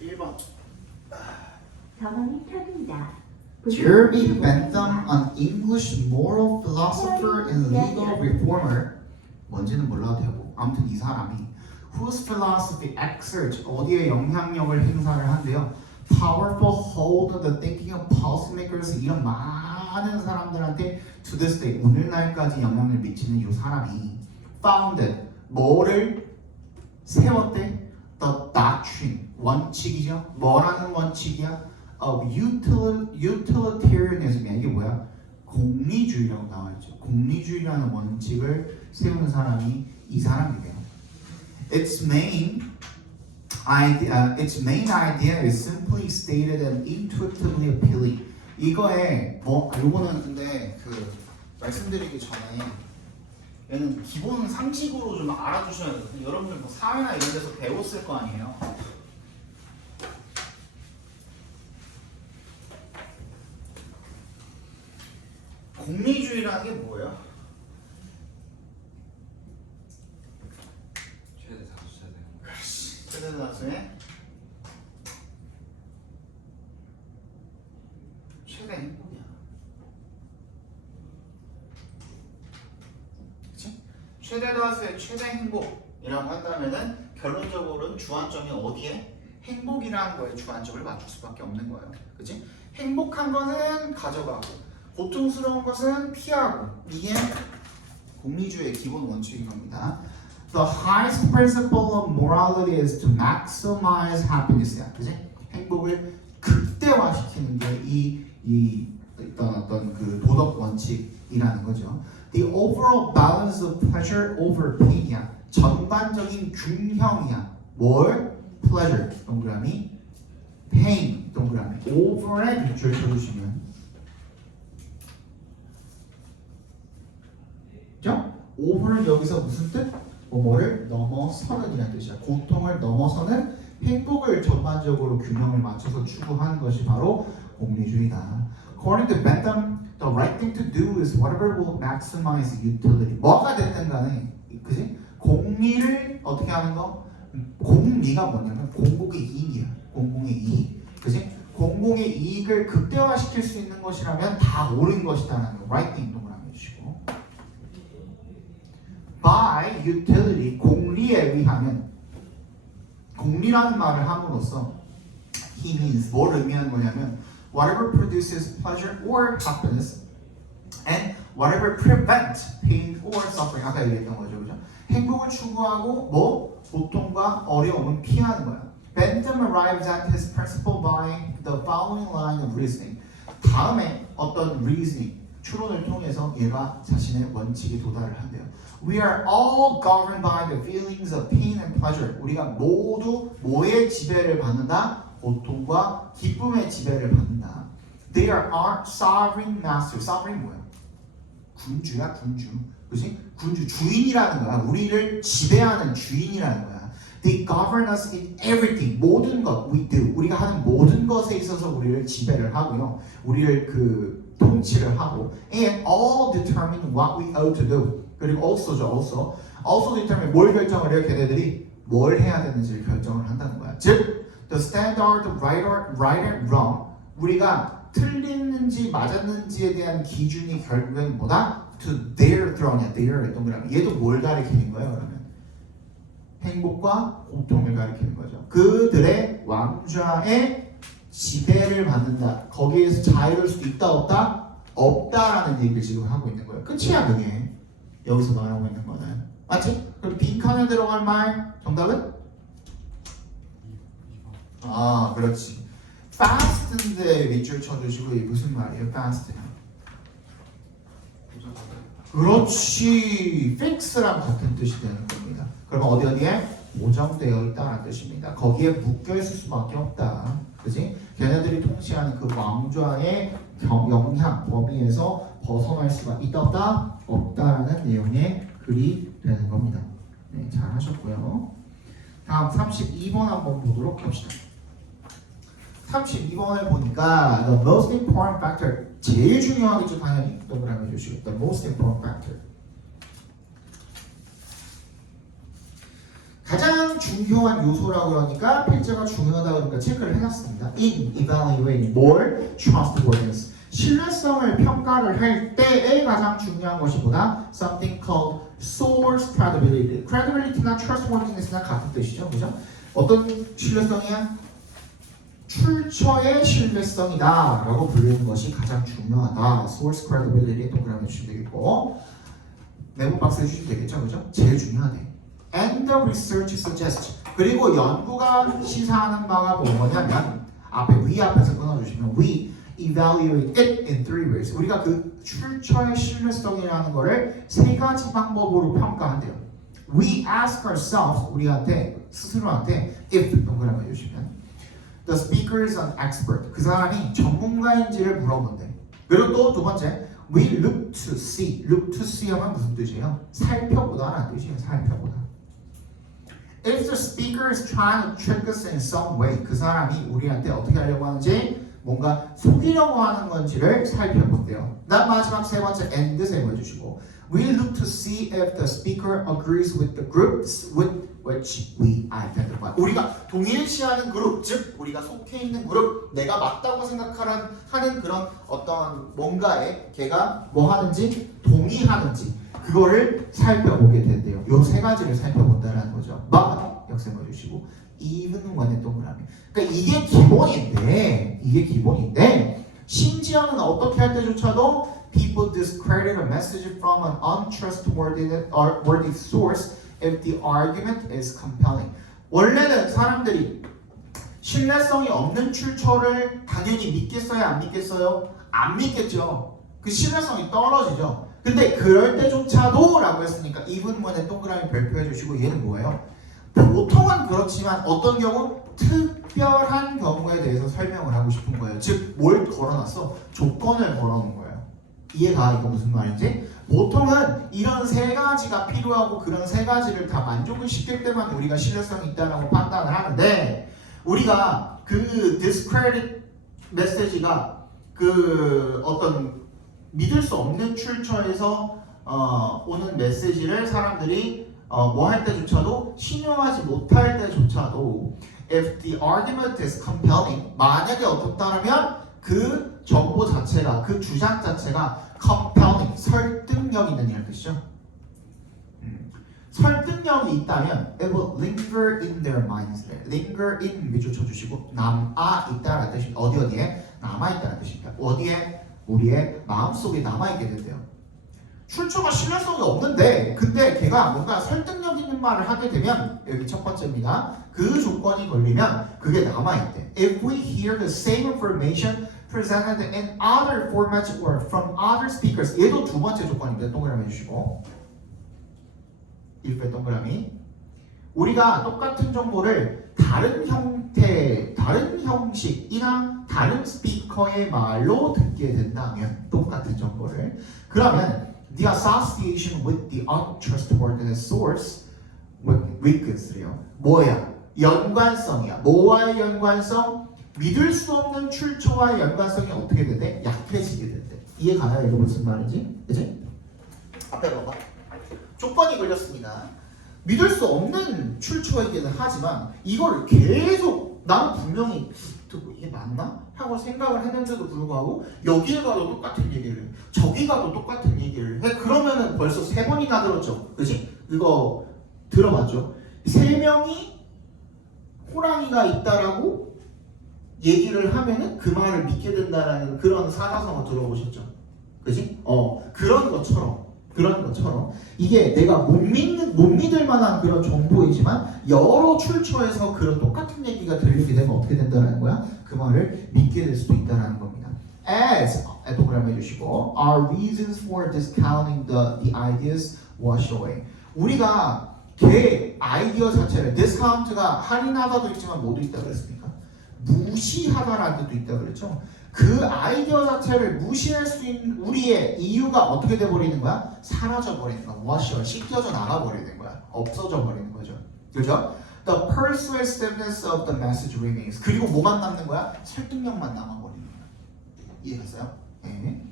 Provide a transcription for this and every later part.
31번. 전원이 켜진다. Jeremy Bentham, an English moral philosopher and legal reformer. 뭔지는 몰라도 되고 아무튼 이 사람이 whose philosophy exerts 어디에 영향력을 행사를 한대요. Powerful hold on the thinking of policymakers. 이런 많은 사람들한테 to this day 오늘날까지 영향을 미치는 이 사람이 founded 뭐를 세웠대? The doctrine 원칙이죠. 뭐라는 원칙이야? of utilitarianism이야. 이게 뭐야? 공리주의라고 나와있죠. 공리주의라는 원칙을 세우는 사람이 이 사람이래요. Its main idea is simply stated and intuitively appealing. 이거에 요거는 근데 그 말씀드리기 전에 얘는 기본 상식으로 좀 알아주셔야 돼요. 여러분들 뭐 사회나 이런 데서 배웠을 거 아니에요. 공리주의라는 게 뭐예요? 최대 다수 세대. 그렇지. 최대 다수의 최대 행복이야. 그렇지? 최대 다수의 최대 행복이라고 한다면은 결론적으로는 주안점이 어디에? 행복이라는 거에 주안점을 맞출 수밖에 없는 거예요. 그렇지? 행복한 거는 가져가고 고통스러운 것은 피하고 이게 공리주의의 기본 원칙인 겁니다. The highest principle of morality is to maximize happiness야. 그지? 행복을 극대화시키는 게 어떤 그 도덕 원칙이라는 거죠. The overall balance of pleasure over pain이야. 전반적인 균형이야. 뭘? pleasure 동그라미 pain 동그라미 over의 밑줄 쳐주시면 over는 여기서 무슨 뜻? 뭐를 넘어서는 이라는 뜻이야. 고통을 넘어서는 행복을 전반적으로 균형을 맞춰서 추구하는 것이 바로 공리주의다. According to Bentham, the right thing to do is whatever will maximize utility. 뭐가 됐든 간에, 그지? 공리를 어떻게 하는 거? 공리가 뭐냐면 공공의 이익이야. 공공의 이익, 그지? 공공의 이익을 극대화시킬 수 있는 것이라면 다 옳은 것이다라는 거. Right thing 동그라미 해주시고. By utility, 공리에 의하면 공리라는 말을 함으로써 he means 뭘 의미하는 거냐면 whatever produces pleasure or happiness and whatever prevents pain or suffering. 아까 얘기했던 거죠, 그죠? 행복을 추구하고 뭐 고통과 어려움을 피하는 거야. Bentham arrives at his principle by the following line of reasoning. 다음에 어떤 reasoning 추론을 통해서 얘가 자신의 원칙에 도달을 한대요. We are all governed by the feelings of pain and pleasure. 우리가 모두 뭐의 지배를 받는다? 고통과 기쁨의 지배를 받는다. They are our sovereign master. sovereign 뭐야? 군주야, 군주. 그렇지? 군주, 주인이라는 거야. 우리를 지배하는 주인이라는 거야. They govern us in everything. 모든 것 we do. 우리가 하는 모든 것에 있어서 우리를 지배를 하고요. 우리를 통치를 하고 and all determine what we ought to do. 그리고 also determine 뭘 결정을 해요? 걔네들이 뭘 해야 되는지를 결정을 한다는 거야. 즉 the standard of right and wrong. 우리가 틀리는지 맞았는지에 대한 기준이 결국엔 뭐다? To their throne이야. their 동그라미. 얘도 뭘 가리키는 거예요? 그러면 행복과 고통을 가리키는 거죠. 그들의 왕좌의 지배를 받는다. 거기에서 자유로울 수도 있다 없다? 없다라는 얘기를 지금 하고 있는 거예요. 끝이야 그게. 여기서 말하고 있는 거는. 맞지? 그럼 빈칸에 들어갈 말 정답은? 아 그렇지. fast인데 밑줄 쳐주시고 이게 무슨 말이에요? fast. 그렇지. fix랑 같은 뜻이 되는 겁니다. 그러면 어디에? 고정되어 있다는 뜻입니다. 거기에 묶여 있을 수밖에 없다. 그지? 걔네들이 통치하는 그 왕좌의 영향 범위에서 벗어날 수가 있다 없다? 없다라는 내용의 글이 되는 겁니다. 네, 잘 하셨고요. 다음 32번 한번 보도록 합시다. 32번을 보니까 the most important factor 제일 중요하겠죠 당연히 동그라미 해주시고 the most important factor 가장 중요한 요소라고 그러니까 필자가 중요하다 그러니까 체크를 해놨습니다. In evaluating 뭘? trustworthiness. 신뢰성을 평가를 할 때에 가장 중요한 것이 뭐다? Something called source credibility. credibility나 trustworthiness나 같은 뜻이죠, 그죠? 어떤 신뢰성이야? 출처의 신뢰성이다라고 부르는 것이 가장 중요하다. source credibility 동그라미 해주시면 되겠고 메모 박스 해주시면 되겠죠, 그죠? 제일 중요하대. And the research suggests. 그리고 연구가 시사하는 바가 뭐냐면 위 앞에서 끊어주시면 we evaluate it in three ways. 우리가 그 출처의 신뢰성이라는 거를 세 가지 방법으로 평가한대요. We ask ourselves 우리한테 스스로한테 if 동그라미 해주시면 the speaker is an expert. 그 사람이 전문가인지를 물어본대. 그리고 또 두 번째 we look to see. look to see 하면 무슨 뜻이에요? 살펴보다라는 뜻이에요. 살펴보다. If the speaker is trying to trick us in some way, 그 사람이 우리한테 어떻게 하려고 하는지 뭔가 속이려고 하는 건지를 살펴본대요. 난 마지막 세 번째 and 세워주시고 We look to see if the speaker agrees with the groups with which we identify. 우리가 동일시하는 그룹, 즉 우리가 속해 있는 그룹, 내가 맞다고 생각하는 그런 어떤 뭔가에 걔가 뭐 하는지 동의하는지 그거를 살펴보게 된대요. 요 세 가지를 살펴본다라는 거죠. 역세모 주시고 even when 동그라미. 그러니까 이게 기본인데 심지어는 어떻게 할 때조차도 people discredit a message from an untrustworthy source if the argument is compelling. 원래는 사람들이 신뢰성이 없는 출처를 당연히 믿겠어요, 안 믿겠어요? 안 믿겠죠. 그 신뢰성이 떨어지죠. 근데 그럴 때조차도 라고 했으니까 even when에 동그라미 별표해 주시고 얘는 뭐예요? 보통은 그렇지만 어떤 경우 특별한 경우에 대해서 설명을 하고 싶은 거예요. 즉 뭘 걸어놨어? 조건을 걸어놓은 거예요. 이해가 이거 무슨 말인지? 보통은 이런 세 가지가 필요하고 그런 세 가지를 다 만족을 시킬 때만 우리가 신뢰성이 있다고 판단을 하는데 우리가 그 discredit 메시지가 그 어떤 믿을 수 없는 출처에서 오는 메시지를 사람들이 뭐 할 때조차도 신용하지 못할 때조차도 if the argument is compelling 만약에 어떻다면 그 정보 자체가 그 주장 자체가 compelling 설득력 있는 이라는 뜻이죠. 설득력이 있다면 it will linger in their minds. linger in 밑줄 쳐주시고 남아 있다라는 뜻입니다. 어디에 남아 있다는 뜻입니다. 어디에 우리의 마음속에 남아있게 된대요. 출처가 신뢰성이 없는데 근데 걔가 뭔가 설득력 있는 말을 하게 되면 여기 첫 번째입니다. 그 조건이 걸리면 그게 남아있대. If we hear the same information presented in other formats or from other speakers 얘도 두 번째 조건입니다. 동그라미 해주시고 1배 동그라미 우리가 똑같은 정보를 다른 형태, 다른 형식이나 다른 스피커의 말로 듣게 된다면 똑같은 정보를 그러면 the association with the untrustworthy source weakens래요. 뭐야? 연관성이야. 뭐와의 연관성? 믿을 수 없는 출처와의 연관성이 어떻게 된대? 약해지게 된대. 이해 가나요? 이거 무슨 말인지? 그치? 앞에 봐봐. 조건이 걸렸습니다. 믿을 수 없는 출처이기는 하지만 이걸 계속 나는 분명히 듣고 이게 맞나? 하고 생각을 했는데도 불구하고 여기에 가도 똑같은 얘기를 해. 저기 가도 똑같은 얘기를 해. 그러면은 벌써 3번이나 들었죠. 그치? 이거 들어봤죠? 3명이 호랑이가 있다라고 얘기를 하면은 그 말을 믿게 된다라는 그런 사자성어 들어보셨죠? 그치? 그런 것처럼 이게 내가 못 믿을 만한 그런 정보이지만 여러 출처에서 그런 똑같은 얘기가 들리게 되면 어떻게 된다는 거야? 그 말을 믿게 될 수도 있다는 겁니다. As 동그라미 해주시고 our reasons for discounting the ideas wash away. 우리가 걔 아이디어 자체를 discount가 할인하다도 있지만 모두 있다 그랬습니까? 무시하다라는 뜻도 있다 그랬죠. 그 아이디어 자체를 무시할 수 있는 우리의 이유가 어떻게 돼버리는 거야? 사라져 버리는 거야. wash, 씻겨져 나가버리는 거야. 없어져 버리는 거죠. 그죠? The persuasiveness of the message remains. 그리고 뭐만 남는 거야? 설득력만 남아버리는 거야. 이해했어요? 네.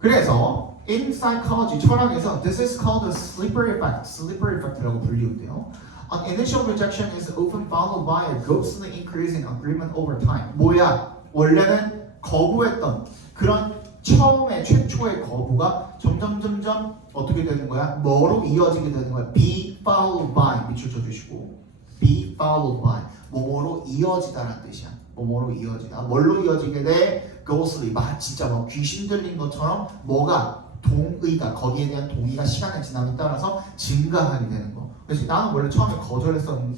그래서 in psychology, 철학에서 this is called the sleeper effect. sleeper effect라고 불리는데요. An initial rejection is often followed by a ghostly increase in agreement over time. 뭐야? 원래는 거부했던 그런 처음에 최초의 거부가 점점 어떻게 되는 거야? 뭐로 이어지게 되는 거야? Be followed by 밑줄 쳐주시고 be followed by 뭐뭐로 이어지다라는 뜻이야. 뭐뭐로 이어지다. 뭘로 이어지게 돼? ghostly 진짜 뭐 귀신 들린 것처럼 뭐가 동의가 거기에 대한 동의가 시간의 지남에 따라서 증가하게 되는 거. 그래서 나는 원래 처음에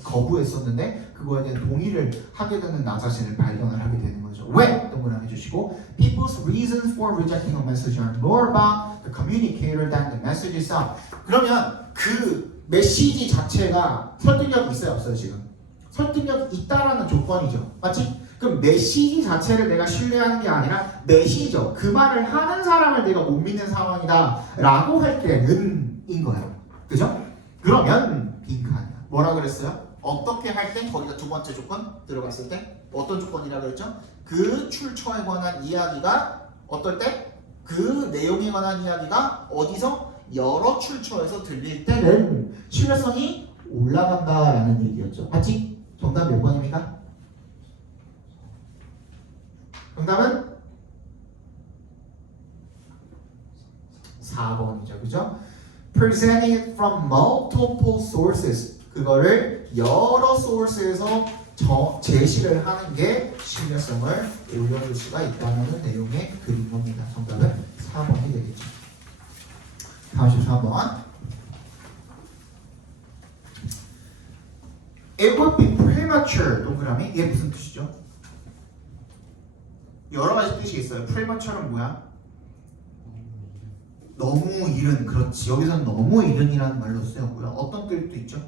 거부했었는데 그거에 대한 동의를 하게 되는 나 자신을 발견을 하게 되는 거죠. 왜? 동그라미 해주시고 People's reasons for rejecting a message are more about the communicator than the message itself. 그러면 그 메시지 자체가 설득력이 있어요 없어요 지금? 설득력이 있다라는 조건이죠. 맞지? 그럼 메시지 자체를 내가 신뢰하는 게 아니라 메시저 그 말을 하는 사람을 내가 못 믿는 상황이다 라고 할 때는 인 거예요. 그죠? 그러면 빈칸이야. 뭐라 그랬어요? 어떻게 할 때 거기가 두 번째 조건 들어갔을 때 어떤 조건이라 그랬죠? 그 출처에 관한 이야기가 어떨 때? 그 내용에 관한 이야기가 어디서? 여러 출처에서 들릴 때는 신뢰성이 올라간다라는 얘기였죠. 맞지? 정답 몇 번입니까? 정답은 4번이죠. 그죠? Presenting it from multiple sources. 그거를 여러 source에서 제시를 하는 게 신뢰성을 올려줄 수가 있다는 내용의 글인 겁니다. 정답은 4번이 되겠죠. 44번. It would be premature. 동그라미. 이게 무슨 뜻이죠? 여러 가지 뜻이 있어요. premature는 뭐야? 너무 이른. 그렇지. 여기서는 너무 이른이라는 말로 쓰였고요. 어떤 뜻도 있죠?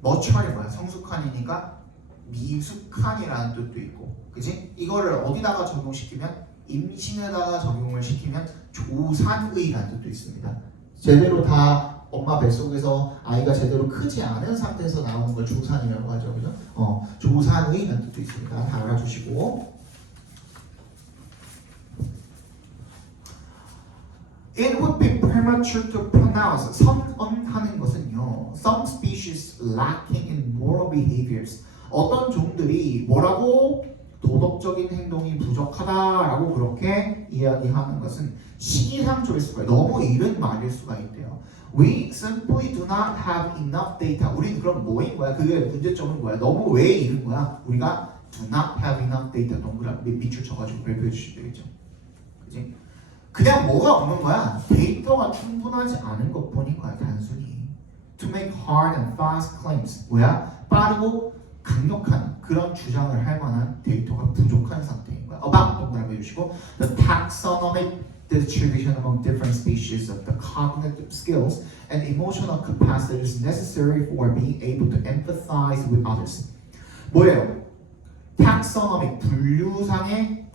머추얼이 뭐야? 성숙한이니까 미숙한이라는 뜻도 있고, 그지? 이거를 어디다가 적용시키면 임신에다가 적용을 시키면 조산의라는 뜻도 있습니다. 제대로 다 엄마 뱃속에서 아이가 제대로 크지 않은 상태에서 나오는 걸 조산이라고 하죠, 그죠? 조산의라는 뜻도 있습니다. 다 알아주시고. It would be premature to pronounce. 선언하는 것은요. Some species lacking in moral behaviors. 어떤 종들이 뭐라고? 도덕적인 행동이 부족하다라고 그렇게 이야기하는 것은 시기상조일 수가 있어요. 너무 이른 말일 수가 있대요. We simply do not have enough data. 우리는 그럼 뭐인 거야? 그게 문제점은 뭐야? 너무 왜 이른 거야? 우리가 do not have enough data. 동그라미 밑줄 쳐가지고 발표해 주시면 되겠죠. 그지? 그냥 뭐가 없는 거야? 데이터가 충분하지 않은 것뿐인 거야, 단순히. To make hard and fast claims. 뭐야? 빠르고 강력한 그런 주장을 할 만한 데이터가 부족한 상태인 거야. 동그라미 해주시고 The taxonomic distribution among different species of the cognitive skills and emotional capacities necessary for being able to empathize with others. 뭐예요? taxonomic 분류상의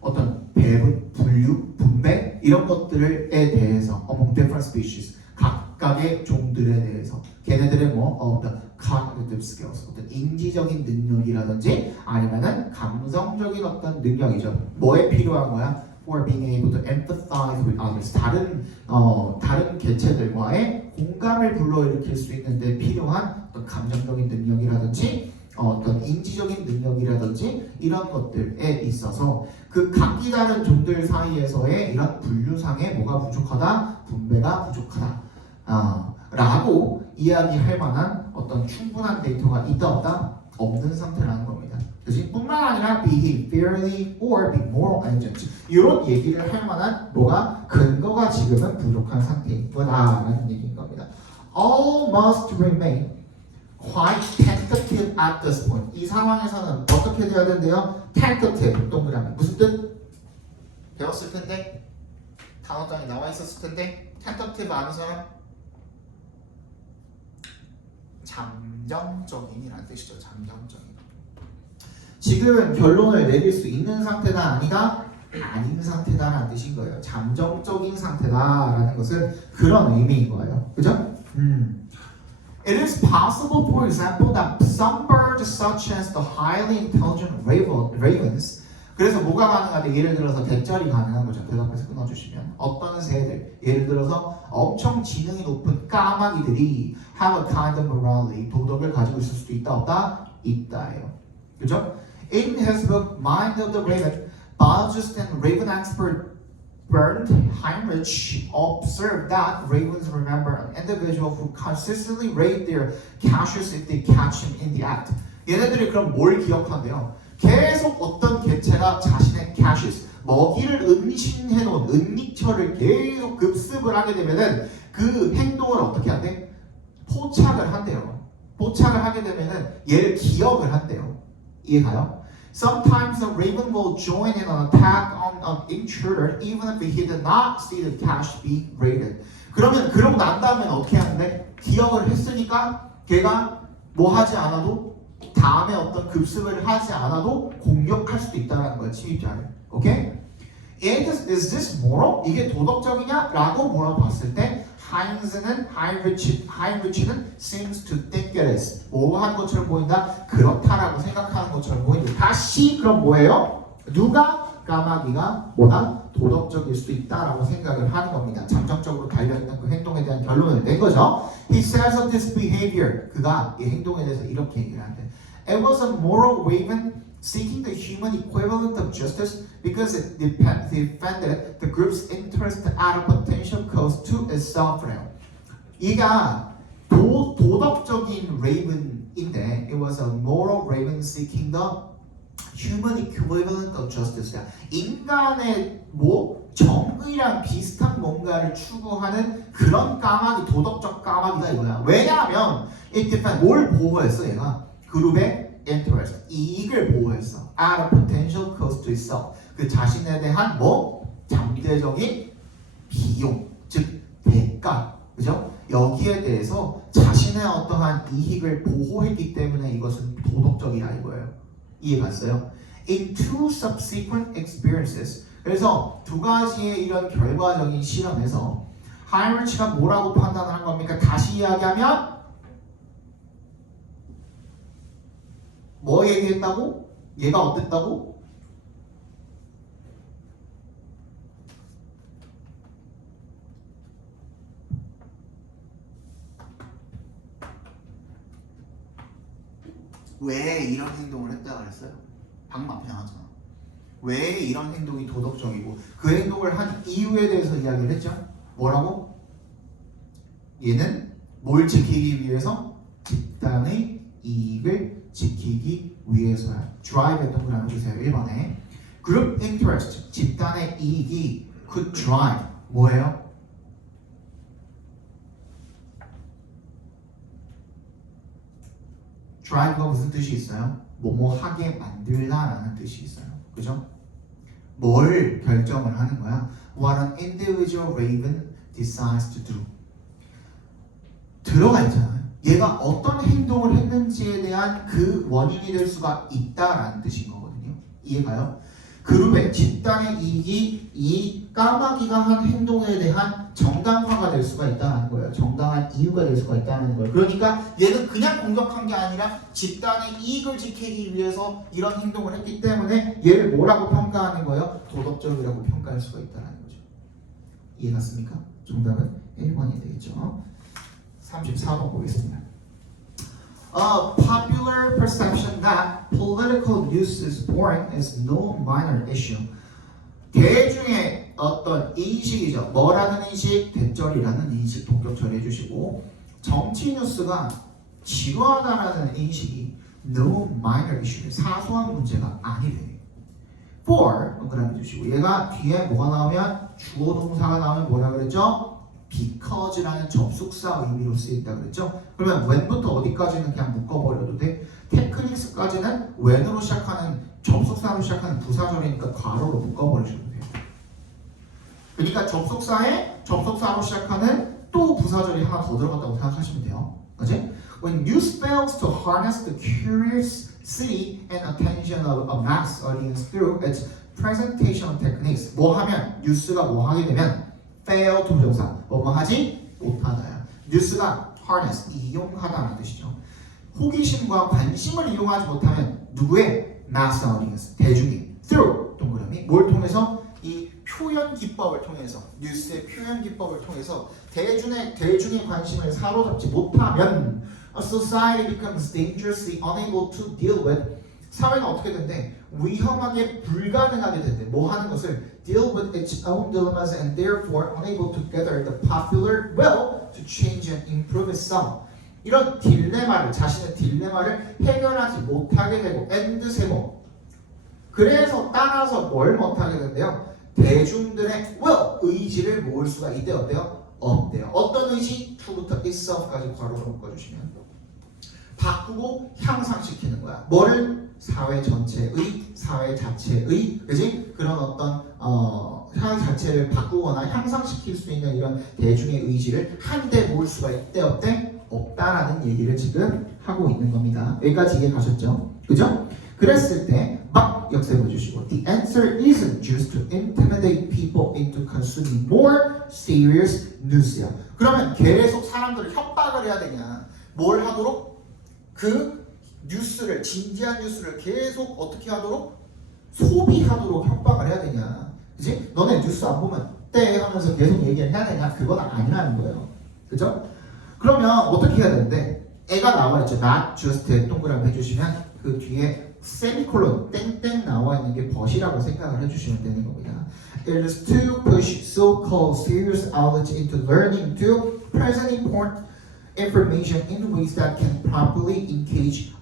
어떤 배분, 분류, 분배 이런 것들에 대해서 among different species 각각의 종들에 대해서 걔네들의 the cognitive skills 어떤 인지적인 능력이라든지 아니면은 감성적인 어떤 능력이죠. 뭐에 필요한 거야? For being able to empathize with others 다른 개체들과의 공감을 불러일으킬 수 있는데 필요한 어떤 감정적인 능력이라든지 어떤 인지적인 능력이라든지 이런 것들에 있어서 그 각기 다른 종들 사이에서의 이런 분류상에 뭐가 부족하다? 분배가 부족하다 라고 이야기할 만한 어떤 충분한 데이터가 있다 없다? 없는 상태라는 겁니다. 그치? 뿐만 아니라 behave fairly or be moral agent 이런 얘기를 할 만한 뭐가 근거가 지금은 부족한 상태인 거다라는 얘기인 겁니다. All must remain quite tentative at this point. 이 상황에서는 어떻게 돼야 된대요? tentative. 동그라미. 무슨 뜻? 배웠을 텐데 단어장에 나와 있었을 텐데 tentative 아는 사람? 잠정적인이라는 뜻이죠. 잠정적인. 지금 결론을 내릴 수 있는 상태다 아니다? 아닌 상태다라는 뜻인 거예요. 잠정적인 상태다라는 것은 그런 의미인 거예요. 그죠? It is possible, for example, that some birds, such as the highly intelligent ravens, 그래서 뭐가 가능하대? 예를 들어서 대절이 가능한 거죠. 대답해서 끊어주시면 어떤 새들, 예를 들어서 엄청 지능이 높은 까마귀들이 have a kind of morality, 도덕을 가지고 있을 수도 있다 없다? 있다예요. 그죠? In his book Mind of the Raven, biologist and raven expert Bernd Heinrich observed that ravens remember an individual who consistently raid their caches if they catch him in the act. 얘네들이 그럼 뭘 기억한대요? 계속 어떤 개체가 자신의 caches, 먹이를 은신해 놓은 은닉처를 계속 급습을 하게 되면은 그 행동을 어떻게 한대? 포착을 한대요. 포착을 하게 되면은 얘를 기억을 한대요. 이해가요? Sometimes a raven will join in an attack on an intruder even if he did not see the cache be raided. 그러면 그러고 난 다음에 어떻게 하는데? 기억을 했으니까 걔가 뭐 하지 않아도 다음에 어떤 급습을 하지 않아도 공격할 수도 있다는 거예요. 침입자를. 오케이? And is this moral? 이게 도덕적이냐? 라고 물어봤을 때 하인리치는 seems to think it is. 뭐 하는 것처럼 보인다? 그렇다라고 생각하는 것처럼 보인다. 다시 그럼 뭐예요? 누가 까마귀가 뭐다? 도덕적일 수도 있다라고 생각을 하는 겁니다. 잠정적으로 달려있는 그 행동에 대한 결론을 낸 거죠. He says of this behavior, 그가 이 행동에 대해서 이렇게 얘기를 한대. It was a moral raven seeking the human equivalent of justice because it defended the group's interest at a potential cost to itself래요. 얘가 도덕적인 raven인데, it was a moral raven seeking the human equivalent of justice. 인간의 뭐 정의랑 비슷한 뭔가를 추구하는 그런 까마귀, 도덕적 까마귀가 이거야. 왜냐하면 it defend 뭘 보호했어 얘가? 그룹의 interest, 이익을 보호했어. At a potential cost to itself. 그 자신에 대한 뭐 잠재적인 비용, 즉 대가, 그죠? 여기에 대해서 자신의 어떠한 이익을 보호했기 때문에 이것은 도덕적이라 이거예요. 이해갔어요? In two subsequent experiences, 그래서 두 가지의 이런 결과적인 실험에서 하이리치가 뭐라고 판단하는 겁니까? 다시 이야기하면 뭐 얘기했다고? 얘가 어땠다고? 왜 이런 행동을 했다 그랬어요? 방금 앞에 나왔잖아. 왜 이런 행동이 도덕적이고 그 행동을 한 이유에 대해서 이야기를 했죠. 뭐라고? 얘는 뭘 지키기 위해서? 집단의 이익을 지키기 위해서야. drive 동그라미 주세요. 1번에 group interest, 집단의 이익이 could drive 뭐예요? drive가 무슨 뜻이 있어요? 뭐뭐 하게 만들다라는 뜻이 있어요. 그죠? 뭘 결정을 하는 거야? What an individual raven decides to do. 들어가 있잖아요. 얘가 어떤 행동을 했는지에 대한 그 원인이 될 수가 있다라는 뜻인 거거든요. 이해가요? 그룹의 집단의 이익이 이 까마귀가 한 행동에 대한 정당화가 될 수가 있다는 거예요. 정당한 이유가 될 수가 있다는 거예요. 그러니까 얘는 그냥 공격한 게 아니라 집단의 이익을 지키기 위해서 이런 행동을 했기 때문에 얘를 뭐라고 평가하는 거예요? 도덕적이라고 평가할 수가 있다는 거죠. 이해갔습니까? 정답은 1번이 되겠죠. 34번 보겠습니다. A popular perception that political news is boring is no minor issue. 대중의 어떤 인식이죠. 뭐라는 인식? 대절이라는 인식 동격 처리해 주시고, 정치 뉴스가 지루하다라는 인식이 no minor issue, 사소한 문제가 아니래. For 동그라미 주시고, 얘가 뒤에 뭐가 나오면 주어 동사가 나오면 뭐라 그랬죠? because라는 접속사 의미로 쓰인다 그랬죠? 그러면 when부터 어디까지는 그냥 묶어버려도 돼? techniques까지는 when으로 시작하는 접속사로 시작하는 부사절이니까 괄호로 묶어버리셔도 돼요. 그러니까 접속사로 시작하는 또 부사절이 하나 더 들어갔다고 생각하시면 돼요. 그치? When news fails to harness the curiosity and attention of a mass audience through its presentation techniques, 뭐 하면 뉴스가 뭐 하게 되면 fail to 부정사 뭐 하지 못하다야. 뉴스가 harness 이용하다는 뜻이죠. 호기심과 관심을 이용하지 못하면 누구의 mass audience 대중이 through 뭘 통해서? 이 표현 기법을 통해서, 뉴스의 표현 기법을 통해서 대중의 관심을 사로잡지 못하면 a society becomes dangerously unable to deal with. 사회는 어떻게 된대? 위험하게 불가능하게 된대. 뭐 하는 것을? Deal with its own dilemmas and therefore unable to gather the popular will to change and improve itself. 이런 딜레마를, 자신의 딜레마를 해결하지 못하게 되고, 엔드 세모. 그래서 따라서 뭘 못하게 된대요? 대중들의 will, 의지를 모을 수가 있대요. 어때요? 없대요. 어떤 의지? to부터 itself까지 괄호로 묶어주시면 바꾸고 향상시키는 거야. 뭐를? 사회 전체의, 사회 자체의, 그지? 그런 어떤 사회 자체를 바꾸거나 향상시킬 수 있는 이런 대중의 의지를 한데 모을 수가 있대 없대? 없다라는 얘기를 지금 하고 있는 겁니다. 여기까지 이해 가셨죠? 그죠? 그랬을 때 막 역세 보여주시고 The answer isn't just to intimidate people into consuming more serious news야. 그러면 계속 사람들을 협박을 해야 되냐? 뭘 하도록? 그 뉴스를, 진지한 뉴스를 계속 어떻게 하도록? 소비하도록 협박을 해야 되냐? 그지? 너네 뉴스 안 보면 때 하면서 계속 얘기를 해야 되냐? 그건 아니라는 거예요. 그죠? 그러면 어떻게 해야 되는데? 애가 나와 있죠. not just 동그라미 해주시면 그 뒤에 세미콜론 땡땡 나와 있는 게 벗이라고 생각을 해주시면 되는 겁니다. It is to push so-called serious outlets into learning to present important information in ways that can properly engage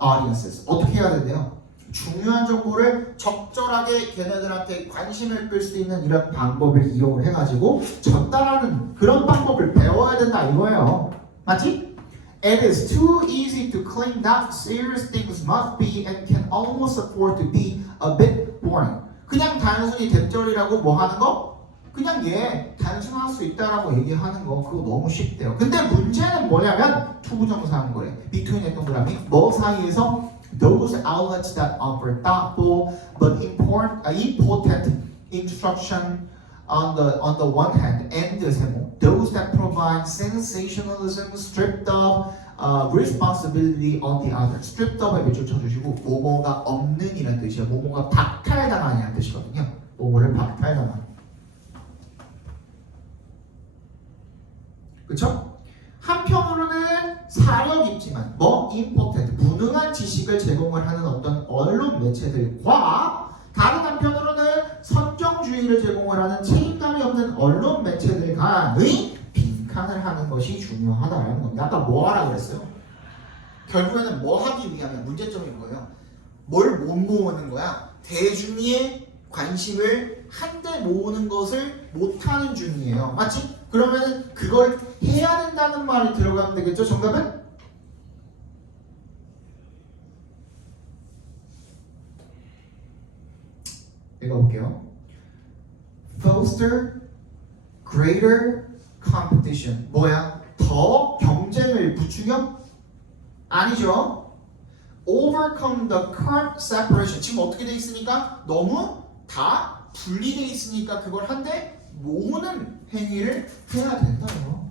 audiences. 어떻게 해야 되는데요? 중요한 정보를 적절하게 걔네들한테 관심을 끌 수 있는 이런 방법을 이용을 해가지고 전달하는 그런 방법을 배워야 된다 이거예요. 맞지? It is too easy to claim that serious things must be and can almost afford to be a bit boring. 그냥 단순히 대절이라고 뭐 하는 거? 그냥 단순할 수 있다라고 얘기하는 거 그거 너무 쉽대요. 근데 문제는 뭐냐면 투부정사한 거래. between의 동그라미 뭐 사이에서 those outlets that offer thoughtful but important instruction on the one hand and 세모 those that provide sensationalism stripped of responsibility on the other. stripped of에 몇 줄 쳐주시고 뭐뭐가 없는 이라는 뜻이야. 뭐뭐가 박탈당한이라는 뜻이거든요. 뭐뭐를 박탈당한. 그쵸? 한편으로는 사려 깊지만 뭐 important 무능한 지식을 제공을 하는 어떤 언론 매체들과 다른 한편으로는 선정주의를 제공을 하는 책임감이 없는 언론 매체들 간의 빈칸을 하는 것이 중요하다라는 겁니다. 아까 뭐 하라고 그랬어요? 결국에는 뭐 하기 위하면 문제점이 뭐예요? 뭘 못 모으는 거야? 대중의 관심을 한데 모으는 것을 못하는 중이에요. 맞지? 그러면 그걸 해야 된다는 말이 들어가면 되겠죠? 정답은? 읽어볼게요. Foster greater competition. 뭐야? 더 경쟁을 부추겨? 아니죠. Overcome the current separation. 지금 어떻게 돼 있으니까? 너무 다 분리돼 있으니까 그걸 한데 모으는 행위를 해야 된다요.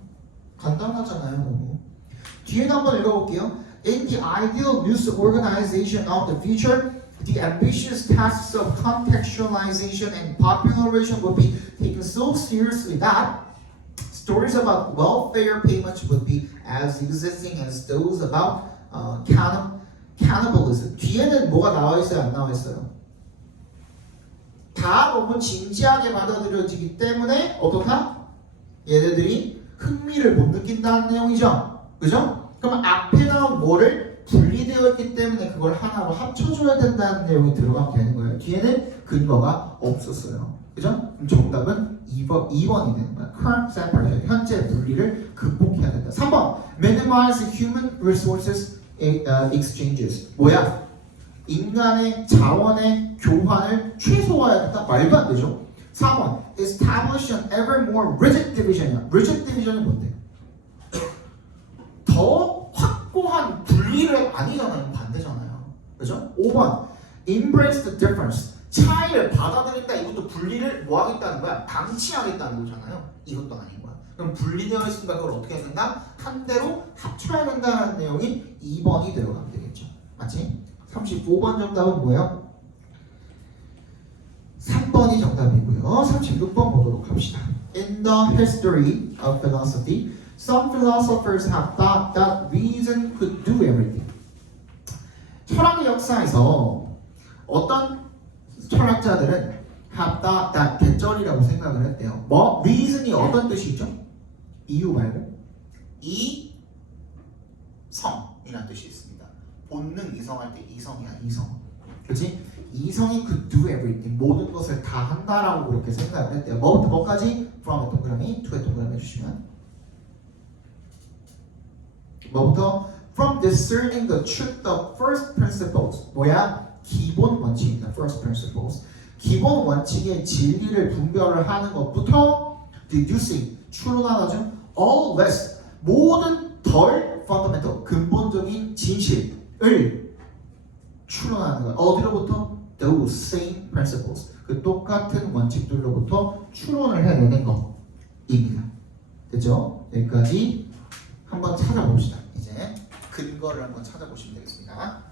간단하잖아요. 너무. 뒤에도 한번 읽어볼게요. In the ideal news organization of the future, the ambitious tasks of contextualization and popularization would be taken so seriously that stories about welfare payments would be as existing as those about cannibalism. 뒤에는 뭐가 나와 있어요? 안 나와 있어요? 다 너무 진지하게 받아들여지기 때문에 어떻다? 얘네들이 흥미를 못 느낀다는 내용이죠. 그죠? 그럼 앞에 나온 뭐를 분리되어 있기 때문에 그걸 하나로 합쳐줘야 된다는 내용이 들어가면 되는 거예요. 뒤에는 근거가 없었어요. 그죠? 그럼 정답은 2번이 되는 거야. Current separation, 현재 분리를 극복해야 된다. 3번, minimize human resources exchanges. 뭐야? 인간의 자원의 교환을 최소화해야 된다? 말도 안 되죠. 4번, establish an ever more rigid division이야. rigid division이 뭔데? 더 확고한 분리를 아니잖아요. 반대잖아요. 그죠? 5번, embrace the difference. 차이를 받아들인다. 이것도 분리를 뭐 하겠다는 거야? 방치하겠다는 거잖아요. 이것도 아닌 거야. 그럼 분리되어 있으니까 그걸 어떻게 해야 된다? 한 대로 합쳐야 된다는 내용이 2번이 들어가면 되겠죠. 맞지? 35번 정답은 뭐예요? 3번이 정답이고요. 36번 보도록 합시다. In the history of philosophy, some philosophers have thought that reason could do everything. 철학의 역사에서 어떤 철학자들은 have thought that 개쩔이라고 생각을 했대요. 뭐? reason이 어떤 뜻이죠? 이유 말고 이성이라는 뜻이 있습니다. 본능 이성할 때 이성이야 이성. 그렇지? 이성이 could do everything. 모든 것을 다 한다라고 그렇게 생각을 했대요. 뭐부터 뭐까지? from의 동그라미, to의 동그라미 해주시면 뭐부터? From discerning the truth of first principles. 뭐야? 기본 원칙입니다. First principles. 기본 원칙의 진리를 분별을 하는 것부터 deducing, 추론하죠. All less, 모든 덜 fundamental, 근본적인 진실을 추론하는 거예요. 어디로부터? Those same principles. 그 똑같은 원칙들로부터 추론을 해내는 것입니다. 됐죠? 여기까지 한번 찾아봅시다. 이제 근거를 한번 찾아보시면 되겠습니다.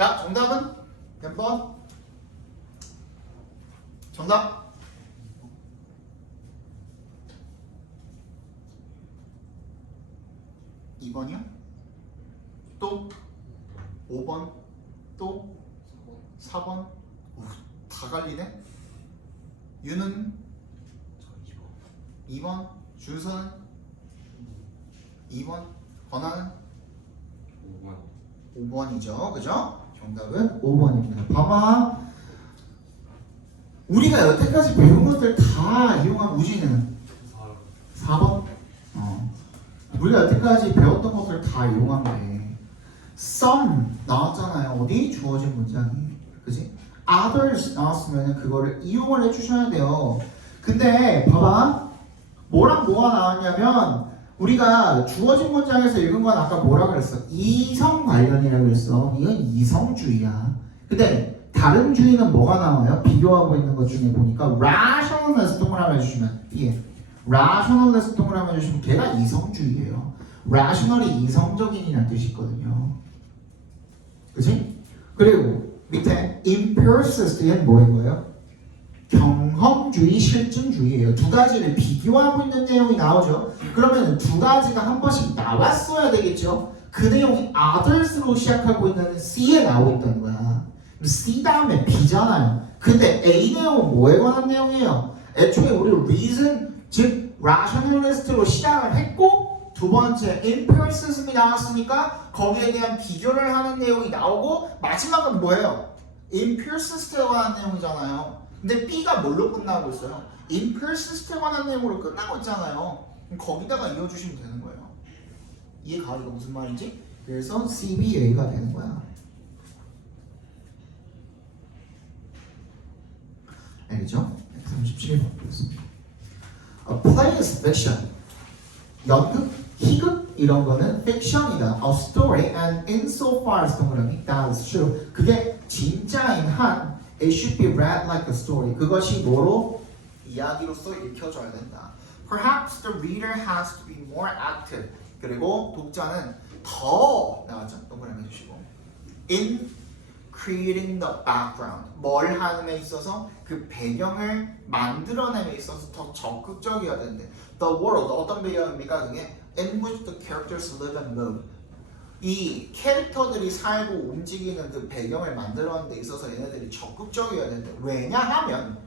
자, 정답은 몇 번? 정답? (2번이요) 또 5번 또 4번 다 갈리네. 유는 2번, 준서는 2번, 권한은 5번. 5번이죠. 그죠? 정답은 5번입니다. 봐봐. 우리가 여태까지 배운 것들 다 이용한 우지는 4번. 우리가 여태까지 배웠던 것들 다 이용한 게 some 나왔잖아요. 어디? 주어진 문장이. 그지? others 나왔으면 그거를 이용을 해주셔야 돼요. 근데 봐봐. 뭐랑 뭐가 나왔냐면 우리가 주어진 문장에서 읽은 건 아까 뭐라 그랬어? 이성 관련이라고 그랬어. 이건 이성주의야. 근데 다른 주의는 뭐가 나와요? 비교하고 있는 것 중에 보니까 rationalness 동그라미 해주시면 예. rationalness 동그라미 해주시면 걔가 이성주의예요. rational이 이성적인이라는 뜻이 있거든요. 그치? 그리고 밑에 empiricist 얘는 뭐인 거예요? 경험주의, 실증주의예요. 두 가지를 비교하고 있는 내용이 나오죠. 그러면 두 가지가 한 번씩 나왔어야 되겠죠. 그 내용이 others로 시작하고 있는 C에 나오고 있다는 거야. C 다음에 B잖아요. 근데 A 내용은 뭐에 관한 내용이에요? 애초에 우리 reason, 즉 rationalist로 시작을 했고 두 번째 empiricism이 나왔으니까 거기에 대한 비교를 하는 내용이 나오고 마지막은 뭐예요? empiricist에 관한 내용이잖아요. 근데 B가 뭘로 끝나고 있어요? empiricist에 관한 내용으로 끝나고 있잖아요. 그럼 거기다가 이어주시면 되는 거예요. 이해가? 이거 무슨 말인지? 그래서 CBA가 되는 거야. 알겠죠? 37번 보겠습니다. A play is fiction. 연극, 희극 이런 거는 fiction이다. A story and insofar as 동그라미 that is true. 그게 진짜인 한 it should be read like a story. 그것이 뭐로? 이야기로서 읽혀져야 된다. Perhaps the reader has to be more active. 그리고 독자는 더 나왔죠? 동그라미 해주시고 in creating the background. 뭘 하는 데 있어서 그 배경을 만들어내는 데 있어서 더 적극적이어야 되는데 the world 어떤 배경입니까? 그게 in which the characters live and move. 이 캐릭터들이 살고 움직이는 그 배경을 만들어내는 데 있어서 얘네들이 적극적이어야 되는데 왜냐하면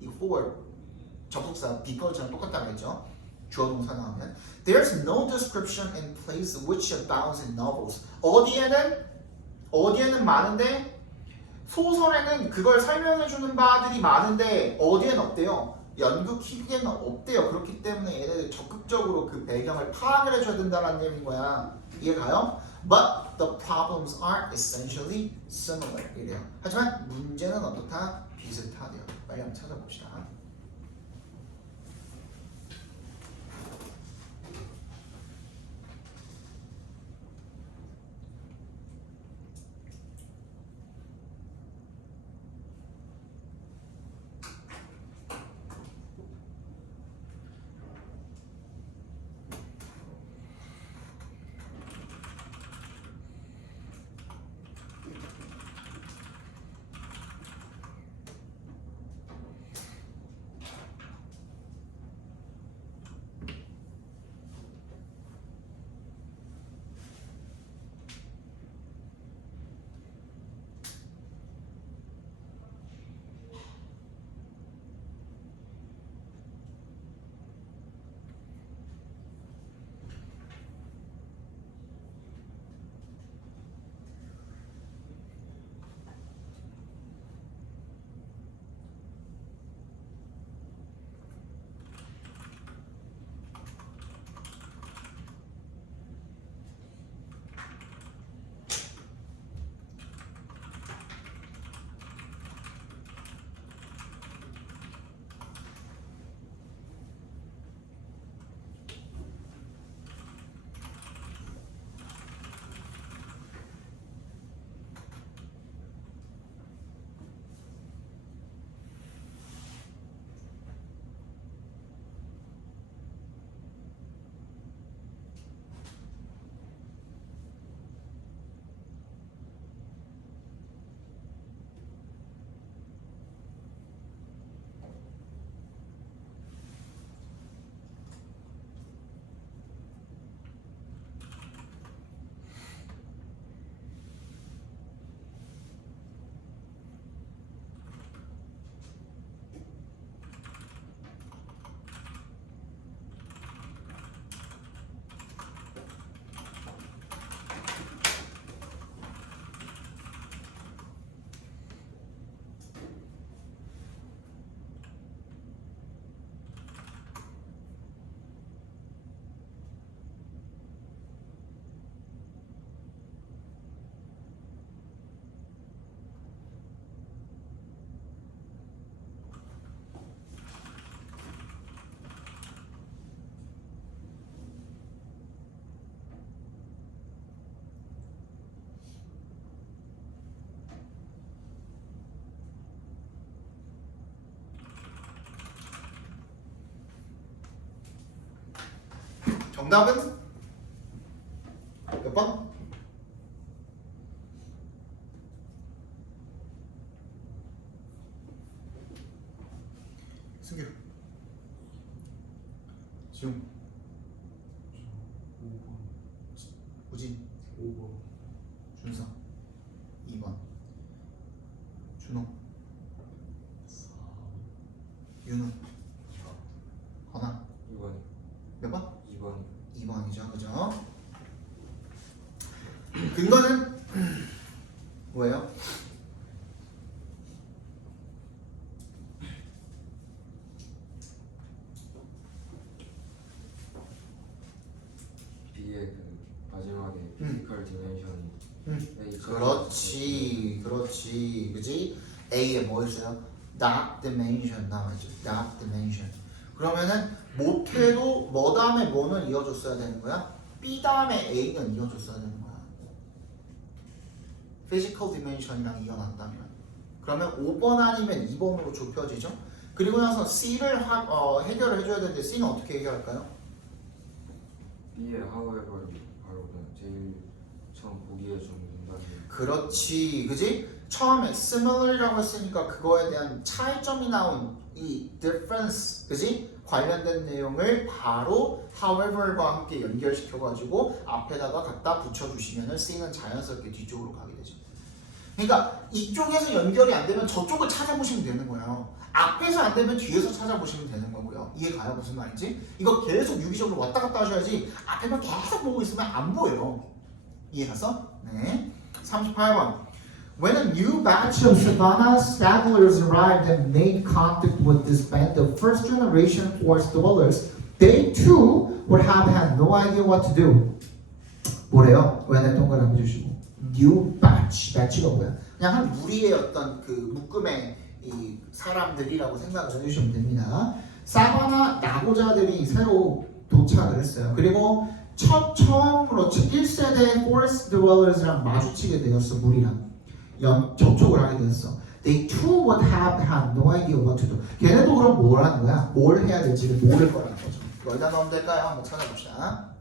이 for 접속사 because랑 똑같다고 했죠. 주어 동사 나오면 there's no description in place which abounds in novels. 어디에는 많은데 소설에는 그걸 설명해주는 바들이 많은데 어디에는 없대요. 연극, 희극에는 없대요. 그렇기 때문에 얘네들 적극적으로 그 배경을 파악을 해줘야 된다는 내용인 거야. 이해가요? But the problems are essentially similar. 이래요. 하지만 문제는 어떻다? 비슷하대요. 빨리 한번 찾아봅시다. 정답은 몇 번? 승규 지금 5번. 우진 5번. 준서 2번 준호 4번. 윤우 건아 2번. 몇 번? 2번. 2번이죠 그죠? 근거는 뭐예요? B의 그 마지막에 피지컬 디멘션이 그렇지 그지? A에 뭐 있어요? That dimension 나와있죠 That dimension 그러면은 못해도 뭐 다음에 뭐는 이어줬어야 되는 거야? B 다음에 A는 이어줬어야 되는 거야 physical dimension이랑 이어난다면 그러면 5번 아니면 2번으로 좁혀지죠? 그리고 나서 C를 해결을 해줘야 되는데 C는 어떻게 해결할까요? B의 however이 바로 그냥 제일 처음 보기에 좀 문단이 그렇지 그지? 처음에 similar이라고 했으니까 그거에 대한 차이점이 나온 이 difference 그지? 관련된 내용을 바로 however과 함께 연결시켜가지고 앞에다가 갖다 붙여주시면 C는 자연스럽게 뒤쪽으로 가게 되죠 그러니까 이쪽에서 연결이 안 되면 저쪽을 찾아보시면 되는 거예요 앞에서 안 되면 뒤에서 찾아보시면 되는 거고요 이해가요? 무슨 말인지? 이거 계속 유기적으로 왔다 갔다 하셔야지 앞에만 계속 보고 있으면 안 보여요 이해갔어? 네 38번 When a new batch of Savannah settlers arrived and made contact with this band of first generation forest dwellers, they too would have had no idea what to do. 뭐래요? when에 동그라미 주시고 new batch, batch가 뭐야? 그냥 한 무리의 어떤 그 묶음의 이 사람들이라고 생각을 해주시면 됩니다. 사바나 낙오자들이 새로 도착을 했어요. 그리고 처음으로 1세대 forest dwellers랑 마주치게 되었어 무리랑. 접촉을 하게 됐어. They too would have had no idea what to do. 걔네도 그럼 뭘 하는 거야? 뭘 해야 될지를 모를 거라는 거죠. 이거 어디다 넣으면 될까요? 한번 찾아봅시다.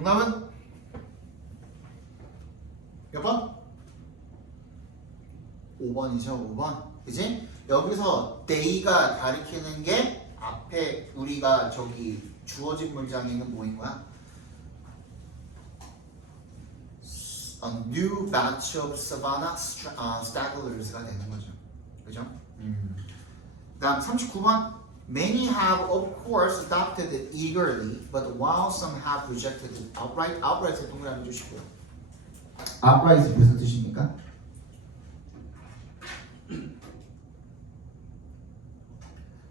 정답은 몇 번? 5번이죠. 5번. 그지? 여기서 they가 가리키는 게 앞에 우리가 저기 주어진 문장에는 뭐인 거야? A new batch of Savannah stagglers가 되는 거죠. 그죠? 다음 39번. Many have of course adopted it eagerly, but while some have rejected it outright. outright에 동그라미 주시고요. outright이 무슨 뜻입니까?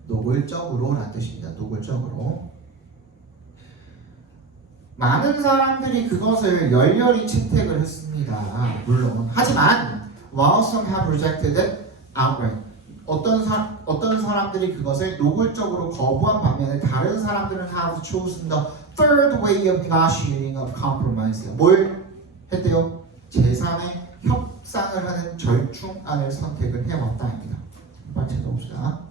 노골적으로라는 뜻입니다. 노골적으로. 많은 사람들이 그것을 열렬히 채택을 했습니다. 물론. 하지만 while some have rejected it outright. 어떤 사람들이 그것을 노골적으로 거부한 반면에 다른 사람들은 have chosen the third way of negotiating a compromise. 뭘 했대요? 제3의 협상을 하는 절충안을 선택을 해왔다입니다. 빨리 찾아봅시다.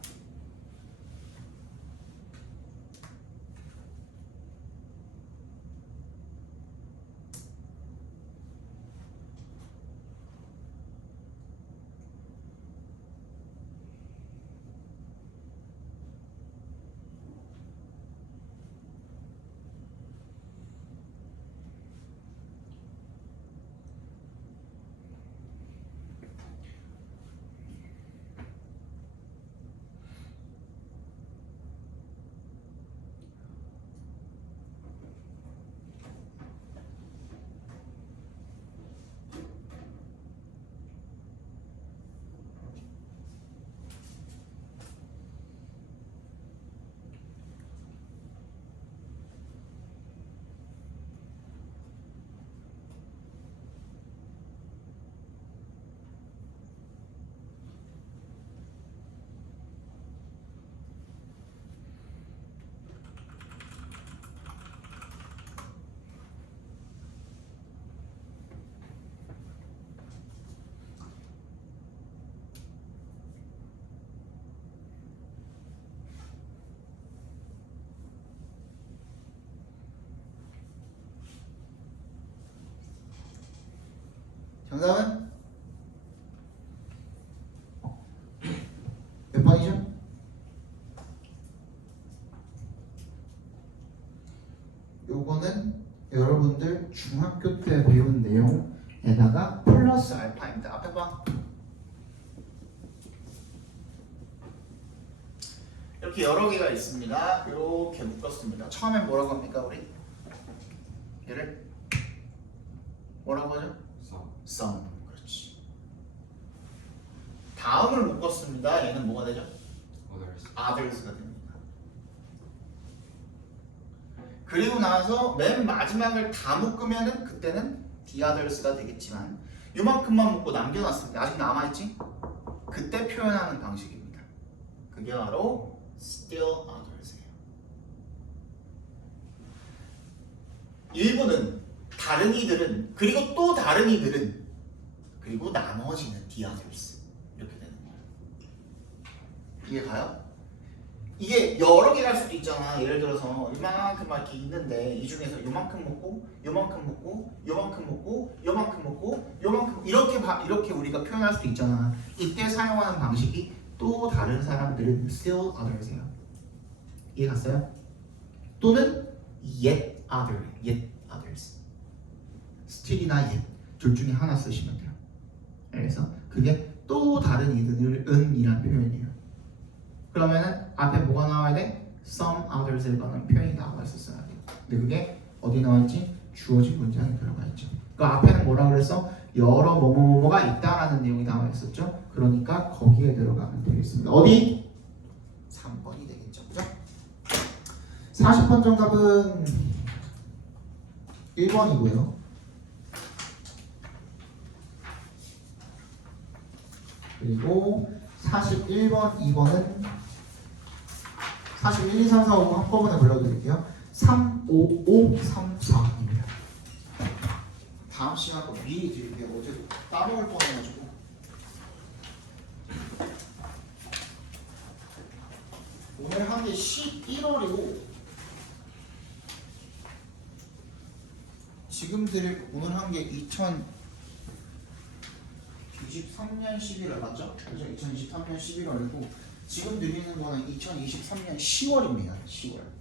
정답은 몇 번이죠? 요거는 여러분들 중학교 때 배운 내용에다가 플러스 알파입니다. 앞에 봐. 이렇게 여러 개가 있습니다. 이렇게 묶었습니다. 처음엔 뭐라고 합니까 우리? 얘를 뭐라고 하죠? some. 그렇지. 다음을 묶었습니다. 얘는 뭐가 되죠? others가 됩니다. 그리고 나서 맨 마지막을 다 묶으면은 그때는 the others가 되겠지만 요만큼만 묶고 남겨놨을 때 아직 남아있지? 그때 표현하는 방식입니다. 그게 바로 still others예요. 일부는 다른 이들은 그리고 또 다른 이들은 그리고 나머지는 the others 이렇게 되는 거예요. 이해 가요? 이게 여러 개가 할 수도 있잖아. 예를 들어서 이만큼 막 이렇게 있는데 이 중에서 요만큼 먹고 요만큼 먹고 요만큼 먹고 요만큼 먹고 요만큼 이렇게 우리가 표현할 수도 있잖아. 이때 사용하는 방식이 또 다른 사람들은 still others예요. 이해 갔어요? 또는 yet others still이나 yet 둘 중에 하나 쓰시면 돼요. 그래서 그게 또 다른 이들은 이란 표현이에요. 그러면은 앞에 뭐가 나와야 돼? some others에 관한 표현이 나와 있었어야 돼요. 근데 그게 어디 나와 있지? 주어진 문장에 들어가 있죠. 그 앞에는 뭐라 그랬어? 여러 뭐뭐뭐가 있다라는 내용이 나와 있었죠. 그러니까 거기에 들어가면 되겠습니다. 어디? 3번이 되겠죠. 그죠? 40번 정답은 1번이고요. 그리고 41번, 2번은 41, 2, 3, 4, 5 한꺼번에 불러드릴게요. 3, 5, 5, 3, 4입니다. 다음 시간 거 미리 드릴게요. 어제 따먹을 뻔해가지고. 오늘 한 게 11월이고 지금 드릴 오늘 한 게 2023년 11월 맞죠? 그죠? 2023년 11월이고 지금 드리는 거는 2023년 10월입니다. 10월.